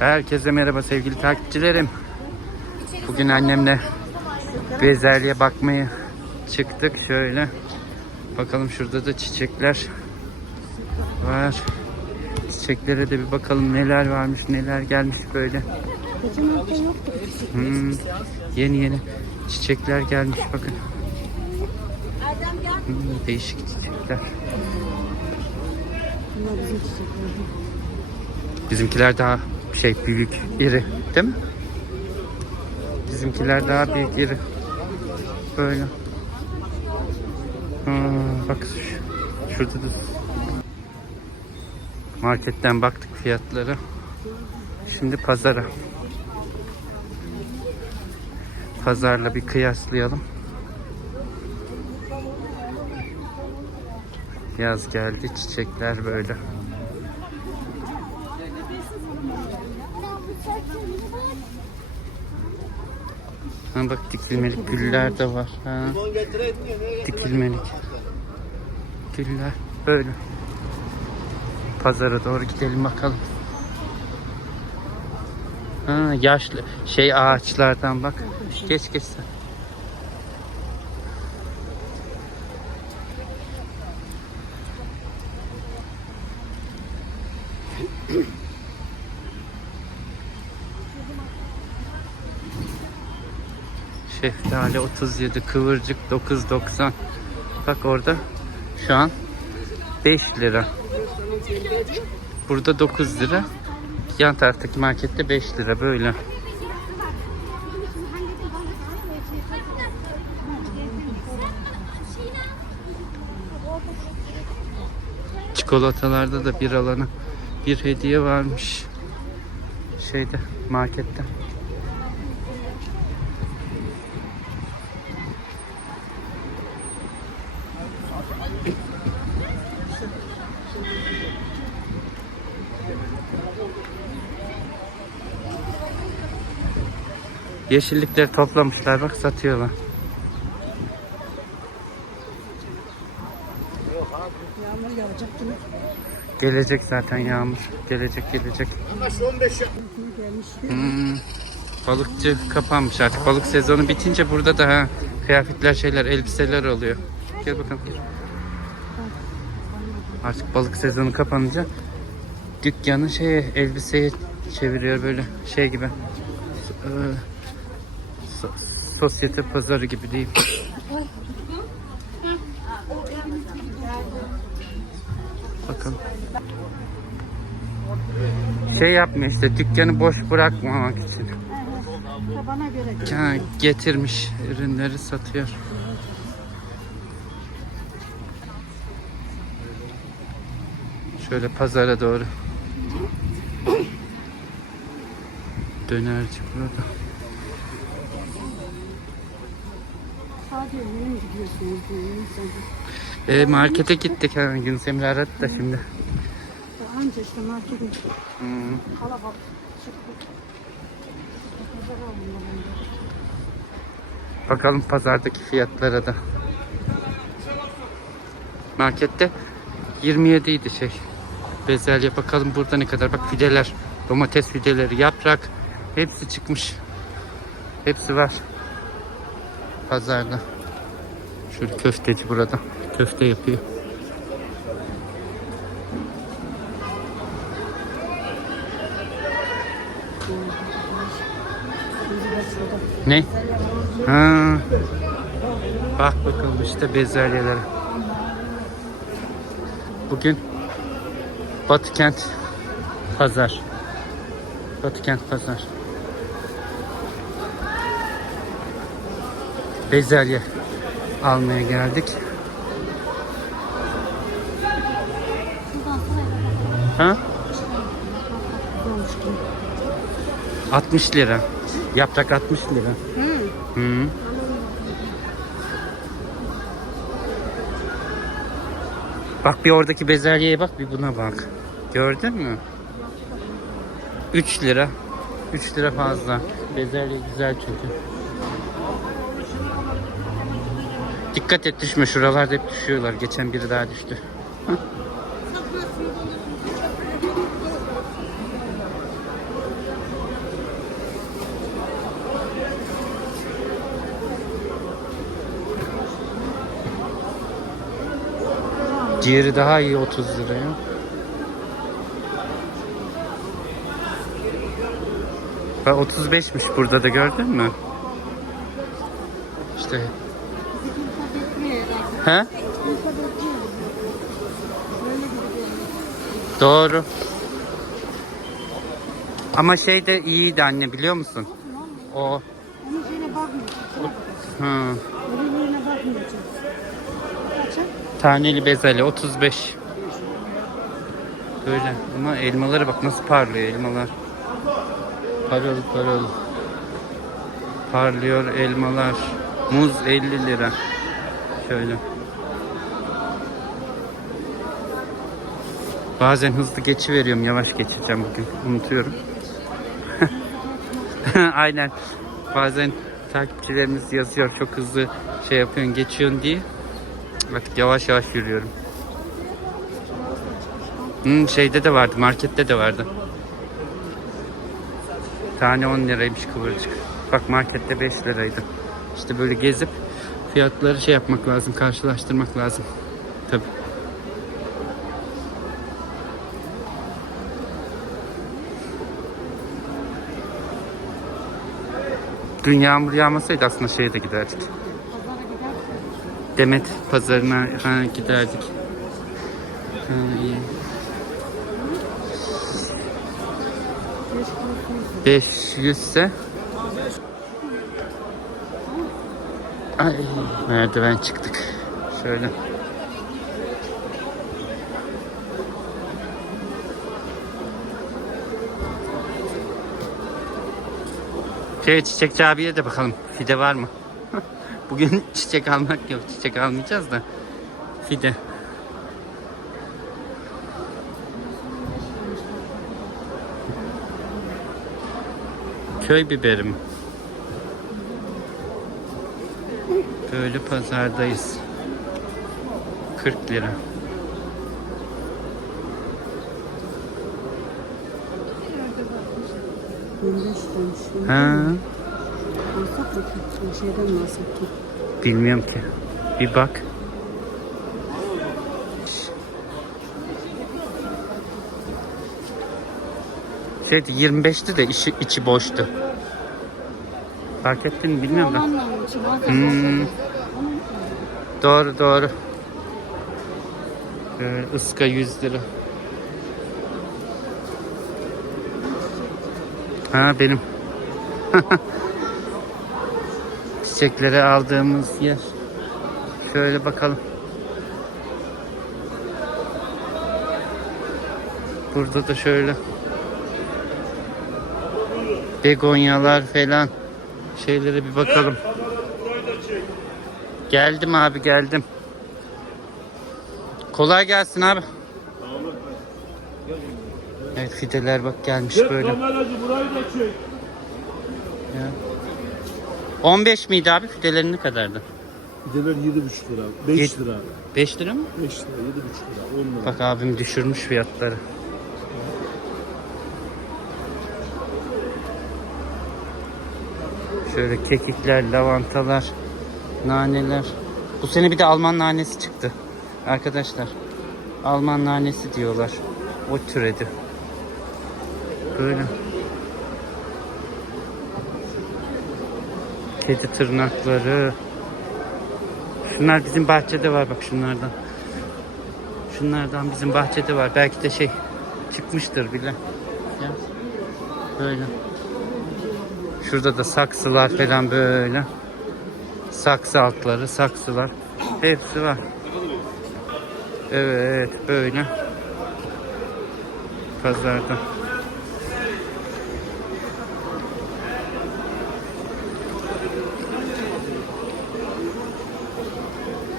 Herkese merhaba sevgili takipçilerim. Bugün annemle bezelye bakmaya çıktık şöyle. Bakalım şurada da çiçekler var. Çiçeklere de bir bakalım neler varmış, neler gelmiş böyle. Hmm, yeni yeni çiçekler gelmiş bakın. Hmm, değişik çiçekler. Bizimkiler daha şey büyük, iri değil mi? Bizimkiler daha büyük, iri. Böyle. Hmm, bak şu- şurada da marketten baktık fiyatlara. Şimdi pazara. Pazarla bir kıyaslayalım. Yaz geldi, çiçekler böyle. Ha bak dikilmelik güller de var. Ha. Dikilmelik. Güller böyle. Pazara doğru gidelim bakalım. Ha, yaşlı şey ağaçlardan bak. Geç geç sen. Şeftali 37, kıvırcık 9.90. Bak orada şu an 5 lira. Burada 9 lira. Yan taraftaki markette 5 lira böyle. Çikolatalarda da bir alana bir hediye varmış. Şeyde markette. Yeşillikleri toplamışlar bak satıyorlar. Gelecek zaten yağmur. Gelecek gelecek. Hmm, balıkçı kapanmış artık. Balık sezonu bitince burada da ha, kıyafetler şeyler elbiseler oluyor. Gel bakalım gel. Artık balık sezonu kapanınca dükkanı şeye elbiseye çeviriyor böyle şey gibi. Ee, sosyete pazarı gibi değil. Bakalım. Şey yapmıyor işte dükkanı boş bırakmamak için. Bana göre. Ha, getirmiş ürünleri satıyor. Şöyle pazara doğru. Dönerci burada. Sadece yeni mi gidiyorsunuz? Yeni sen. E, markete gittik ha. Yunus Emre aradı da şimdi. Anca işte marketin Hmm. kalabalık. Bakalım pazardaki fiyatlara da. Markette 27 idi şey. Bezelye bakalım burada ne kadar. Bak fideler, domates fideleri, yaprak hepsi çıkmış. Hepsi var. Pazarda. Şöyle köfteci burada. Köfte yapıyor. Ne? Ha. Bak bakalım işte bezelyelere. Bugün Batı Kent Pazar. Batı Kent Pazar. Bezelye almaya geldik. Ha? Olmuş ki. 60 lira. Yaprak 60 lira. Hı. Hı. Bak bir oradaki bezelyeye bak bir buna bak. Gördün mü? 3 lira. 3 lira fazla. Bezelye güzel çünkü. Dikkat et düşme şuralarda hep düşüyorlar. Geçen biri daha düştü. Diğeri daha iyi 30 liraya. Ha, 35'miş burada da gördün mü? İşte He? Doğru. Ama şey de iyiydi anne biliyor musun? O. Onun şeyine bakmayacağız. Hı. Ürünlerine? Taneli bezelye 35. Böyle ama elmalara bak nasıl parlıyor elmalar. Parıl parıl. Parlıyor elmalar. Muz 50 lira. Şöyle. Bazen hızlı geçiveriyorum. Yavaş geçeceğim bugün. Unutuyorum. Aynen. Bazen takipçilerimiz yazıyor çok hızlı şey yapıyorsun geçiyorsun diye. Bak yavaş yavaş yürüyorum. Hmm, şeyde de vardı, markette de vardı. Tane 10 liraymış kıvırcık. Bak markette 5 liraydı. İşte böyle gezip fiyatları şey yapmak lazım, karşılaştırmak lazım. Tabii. Dün yağmur yağmasaydı aslında şeye de giderdik. Demet pazarına ha, giderdik. Ha, iyi. 500 ise Ay, merdiven çıktık. Şöyle. Şey çiçekçi abiye de bakalım. Fide var mı? Bugün çiçek almak yok. Çiçek almayacağız da. Fide. Köy biberi mi? Böyle pazardayız. 40 lira. Ha, bilmiyorum ki. Bir bak. Şeydi 25'ti de içi, içi boştu. Fark ettin mi bilmiyorum bazen Hmm. Doğru doğru. Böyle ıska 100 lira. Ha benim. Çiçekleri aldığımız yer. Şöyle bakalım. Burada da şöyle begonyalar falan şeylere bir bakalım. Geldim abi geldim. Kolay gelsin abi. Evet fideler bak gelmiş böyle. Kameracı burayı da çek. Ya. 15 miydi abi fidelerin ne kadardı? Gideler 7,5 lira, 5 Yedi- lira, 5 lira mı? 5 lira, 7,5 lira, 10 lira. Bak abim düşürmüş fiyatları. Şöyle kekikler, lavantalar, naneler. Bu sene bir de Alman nanesi çıktı. Arkadaşlar. Alman nanesi diyorlar. O türedi. Böyle. Kedi tırnakları. Şunlar bizim bahçede var bak şunlardan. Şunlardan bizim bahçede var. Belki de şey çıkmıştır bile. Ya. Böyle. Şurada da saksılar falan böyle. Saksı altları, saksılar. Hepsi var. Evet böyle. Pazarda.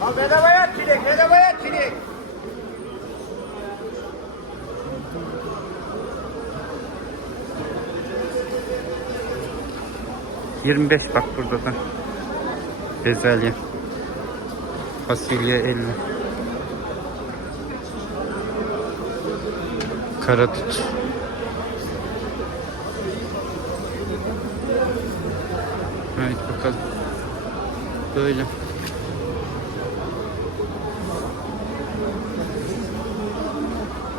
Ha bedavaya çilek, bedavaya çilek. Yirmi beş bak burada da. Bezelye. Fasulye 50. Karatut. Evet bakalım. Böyle.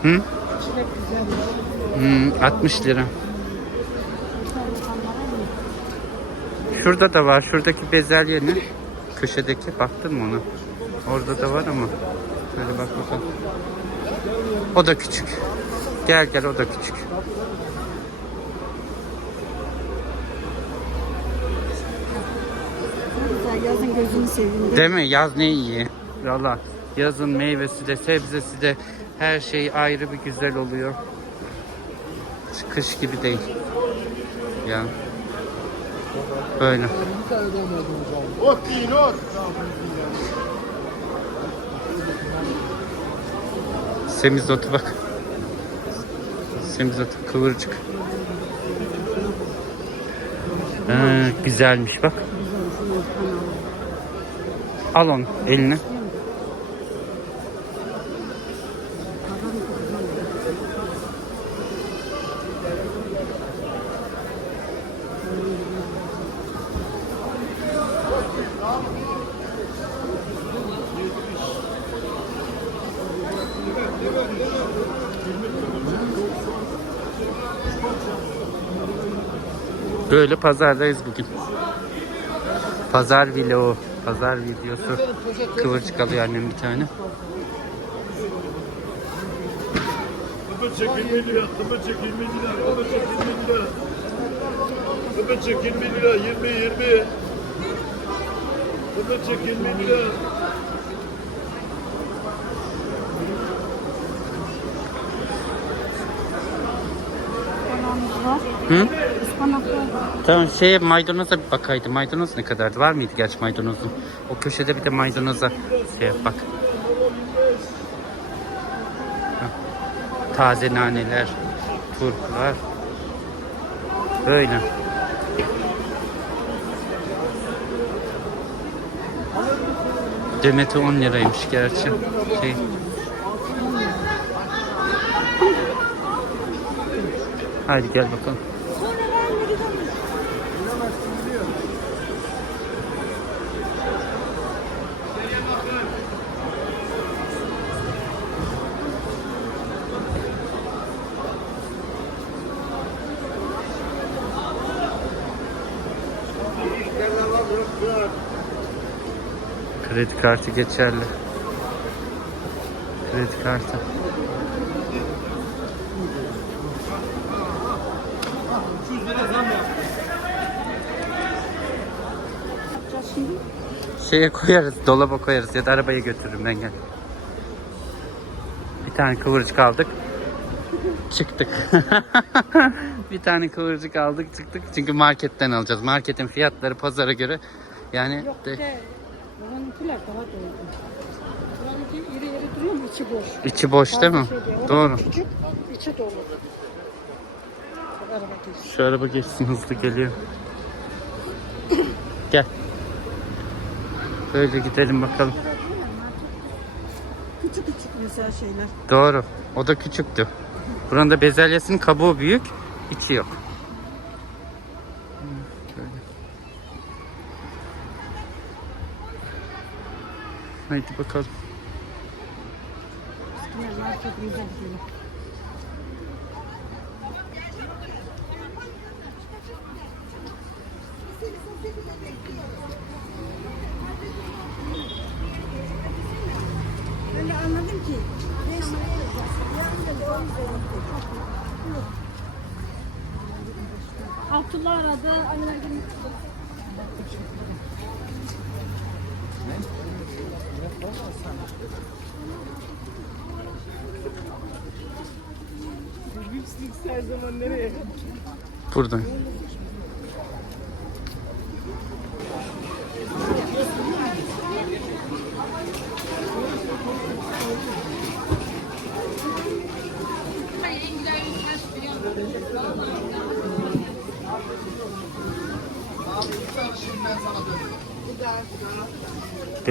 Hı? Hmm, 60 lira. Şurada da var. Şuradaki bezelye ne? Köşedeki baktın mı ona? Orada da var ama. Şöyle bak bakalım. O da küçük. Gel gel o da küçük. Ne güzel yazın gözünü seveyim. Değil mi? Yaz ne iyi. Valla yazın meyvesi de sebzesi de her şey ayrı bir güzel oluyor. Kış gibi değil. Ya. Böyle. Ot değil ot. Semizotu bak. Semizotu kıvırcık. Ha, güzelmiş bak. Al onu eline. Böyle pazardayız bugün. Pazar vlogu, pazar videosu. Kıvırcık alıyor annem bir tane. Kıpır çek 20 lira. Kıpır çek 20 lira. Kıpır çek 20 lira. Kıpır çek 20 lira. 20 20. Kıpır çek 20 lira. Hı? Var. Tamam şeye maydanoza bir bakaydı. Maydanoz ne kadardı? Var mıydı gerçi maydanozun? O köşede bir de maydanoza şey bak. Taze naneler, turplar. Böyle. Demeti 10 liraymış gerçi. Şey. Haydi gel bakalım. Kredi kartı geçerli. Kredi kartı. Şeye koyarız, dolaba koyarız ya da arabaya götürürüm ben gel. Bir tane kıvırcık aldık. Çıktık. bir tane kıvırcık aldık çıktık. Çünkü marketten alacağız. Marketin fiyatları pazara göre yani Yok de, de buranınkiler daha doğru. Buranınki iri iri duruyor mu içi boş. içi boş değil mi? Şey değil. Doğru. Küçük içi dolu. Araba geçsin. Şu araba geçsin hızlı geliyor. Gel. Böyle gidelim bakalım. Küçük küçük mesela şeyler. Doğru. O da küçüktü. Buranın da bezelyesinin kabuğu büyük, içi yok. Şöyle. Haydi bakalım. De anladım ki. Abdullah aradı. Anneler günü? Buradan.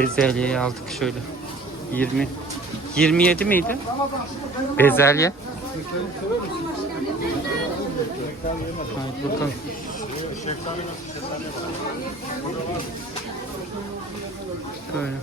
Bezelyeyi aldık şöyle. 20 27 miydi? Bezelye. Haydi bakalım. Böyle.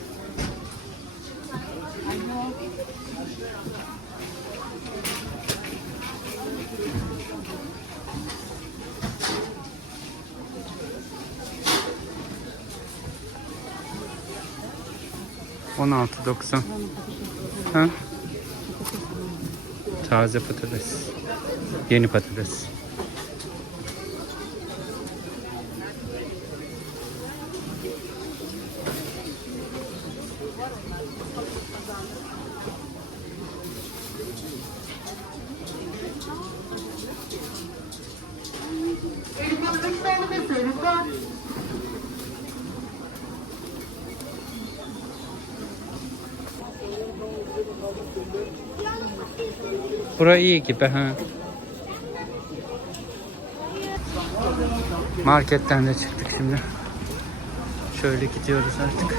On altı doksan. Ha? Taze patates. Yeni patates. Bura iyi gibi ha. Marketten de çıktık şimdi. Şöyle gidiyoruz artık.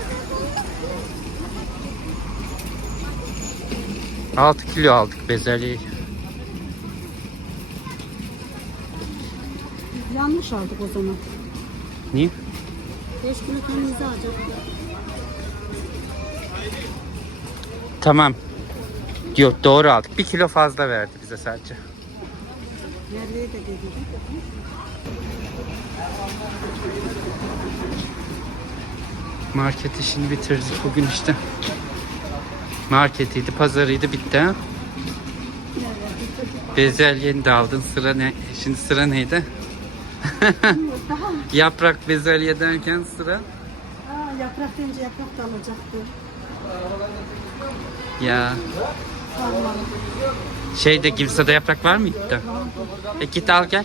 6 kilo aldık bezelyeyi. Yanlış aldık o zaman. Niye? 5 kilo kendimize alacak. Tamam. Yok doğru aldık. Bir kilo fazla verdi bize sadece. Merve'ye de dedi. Market işini bitirdik bugün işte. Marketiydi, pazarıydı bitti ha. Bezelyeni de aldın. Sıra ne? Şimdi sıra neydi? Yaprak bezelye derken sıra Aa, yaprak deyince yaprak da alacaktı. ya. Şeyde Gimsa'da yaprak var mıydı da? E git al gel.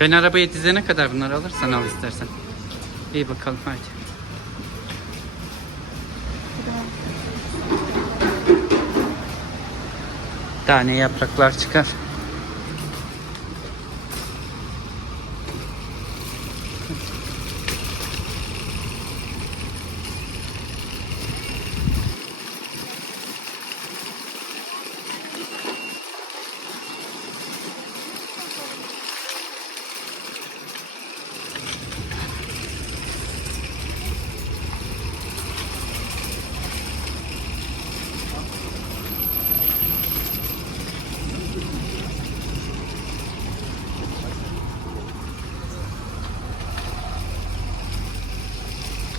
Ben arabaya dizene kadar bunları alırsan al istersen. İyi bakalım hadi. Tane yapraklar çıkar.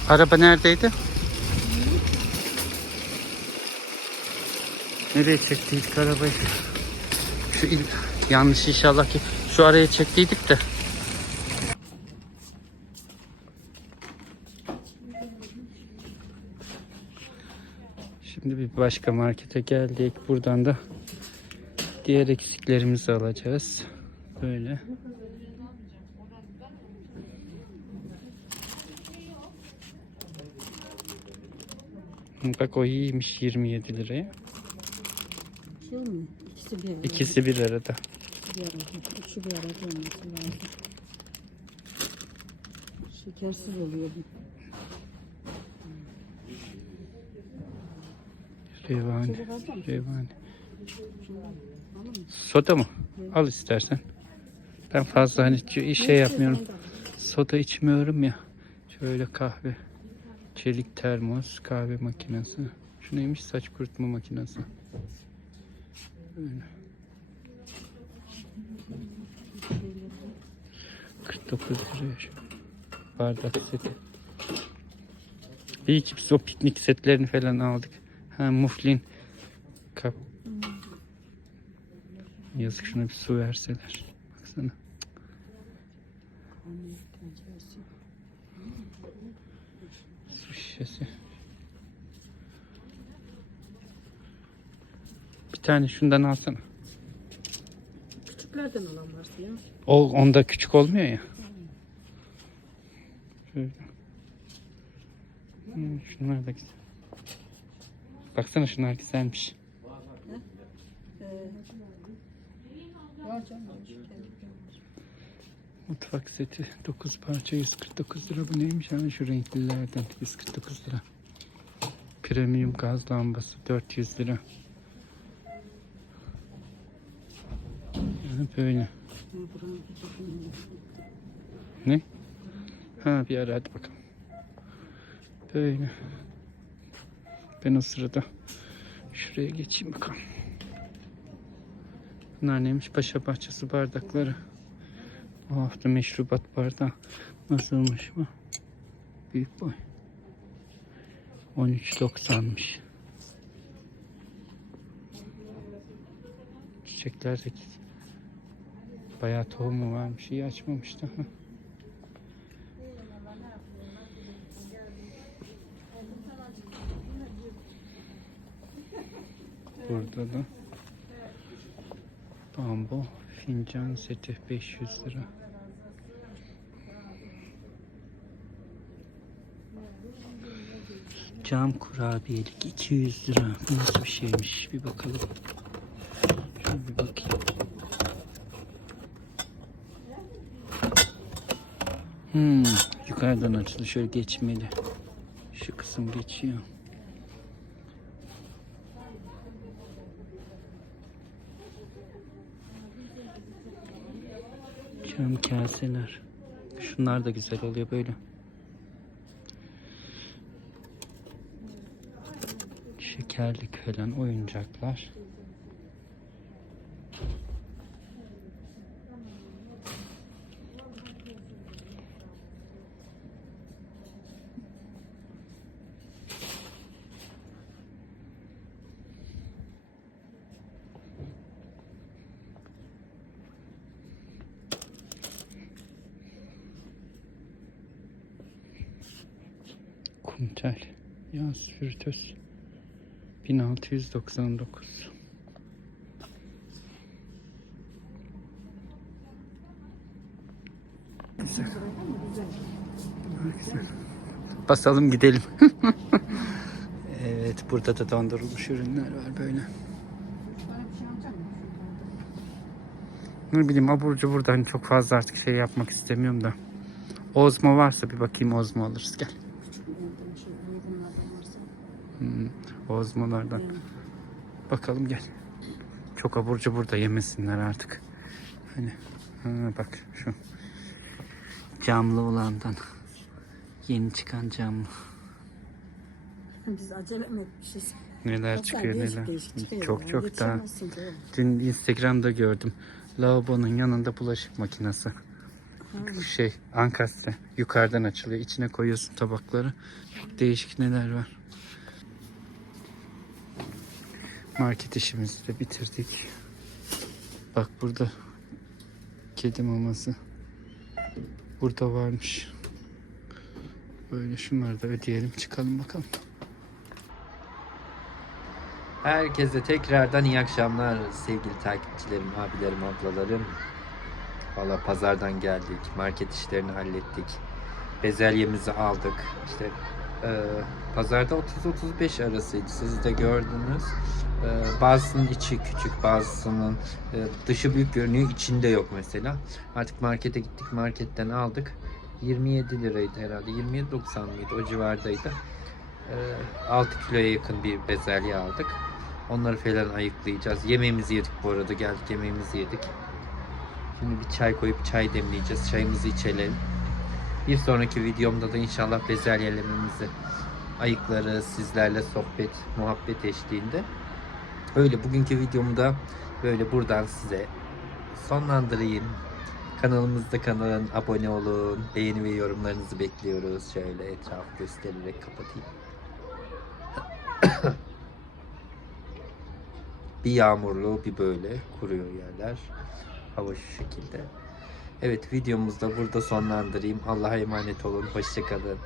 Araba neredeydi? Nereye çektiydik arabayı? Şu il, yanlış inşallah ki şu araya çektiydik de. Şimdi bir başka markete geldik. Buradan da diğer eksiklerimizi alacağız. Böyle. Bak o iyiymiş 27 liraya. Şey mi? İkisi bir arada. İkisi bir arada. Bir arada. Üçü bir arada olması lazım. Şekersiz oluyor bu. Revani. Revani. Soda mı? Al istersen. Ben fazla hani şey yapmıyorum. Soda içmiyorum ya. Şöyle kahve. Çelik termos, kahve makinesi. Şu neymiş? Saç kurutma makinesi. Böyle. 49 liraya. Bardak seti. İyi ki biz o piknik setlerini falan aldık. Ha muflin kap. Yazık şuna bir su verseler. Baksana. Su şişesi. Bir tane şundan alsana. Küçüklerden alan varsa ya. O onda küçük olmuyor ya. Şöyle. Hmm, şunlar da güzel. Baksana şunlar güzelmiş. Var canım. Mutfak seti 9 parça 149 lira. Bu neymiş hemen şu renklilerden 149 lira. Premium gaz lambası 400 lira. Yani böyle. Ne? Ha bir ara hadi bakalım. Böyle. Ben o sırada şuraya geçeyim bakalım. Bunlar neymiş? Paşa bahçesi bardakları. Bu hafta meşrubat bardağı. Nasılmış bu? Büyük boy. 13.90'mış. Çiçekler de bayağı tohumu varmış. İyi açmamış da. Burada da bambu fincan seti 500 lira. Cam kurabiyelik 200 lira. Bu nasıl bir şeymiş? Bir bakalım. Şöyle bir bakayım. Hmm, yukarıdan açılıyor. Şöyle geçmeli. Şu kısım geçiyor. Cam kaseler. Şunlar da güzel oluyor böyle. Şekerlik falan oyuncaklar. Kuntel. Yaz fürtöz. 1699. Güzel. Güzel. Basalım gidelim. evet burada da dondurulmuş ürünler var böyle. Ne bileyim abur cubur da hani çok fazla artık şey yapmak istemiyorum da. Ozmo varsa bir bakayım Ozmo alırız gel. Hmm, Ozmolardan. Bakalım gel. Çok abur cubur da yemesinler artık. Hani ha, bak şu camlı olandan. Yeni çıkan camlı. Biz acele mi etmişiz? Neler çıkıyor değişik neler. değişik çok ya. çok da. Yetişemezsin ki oğlum. Dün Instagram'da gördüm. Lavabonun yanında bulaşık makinesi. Bu şey ankastre. Yukarıdan açılıyor. İçine koyuyorsun tabakları. Değişik neler var. Market işimizi de bitirdik. Bak burada kedi maması. Burada varmış. Böyle şunları da ödeyelim çıkalım bakalım. Herkese tekrardan iyi akşamlar sevgili takipçilerim, abilerim, ablalarım. Valla pazardan geldik, market işlerini hallettik. Bezelyemizi aldık. İşte e, pazarda 30-35 arasıydı. Siz de gördünüz. E, bazısının içi küçük, bazısının e, dışı büyük görünüyor, içinde yok mesela. Artık markete gittik, marketten aldık. 27 liraydı herhalde. 27.90 mıydı? O civardaydı. E, 6 kiloya yakın bir bezelye aldık. Onları falan ayıklayacağız. Yemeğimizi yedik bu arada. Geldik yemeğimizi yedik. Şimdi bir çay koyup çay demleyeceğiz. Çayımızı içelim. Bir sonraki videomda da inşallah bezelyelememizi ayıklarız. Sizlerle sohbet, muhabbet eşliğinde. Öyle bugünkü videomu da böyle buradan size sonlandırayım. Kanalımızda kanalın abone olun. Beğeni ve yorumlarınızı bekliyoruz. Şöyle etraf göstererek kapatayım. Bir yağmurlu bir böyle kuruyor yerler. Hava şu şekilde. Evet videomuzu da burada sonlandırayım. Allah'a emanet olun. Hoşçakalın.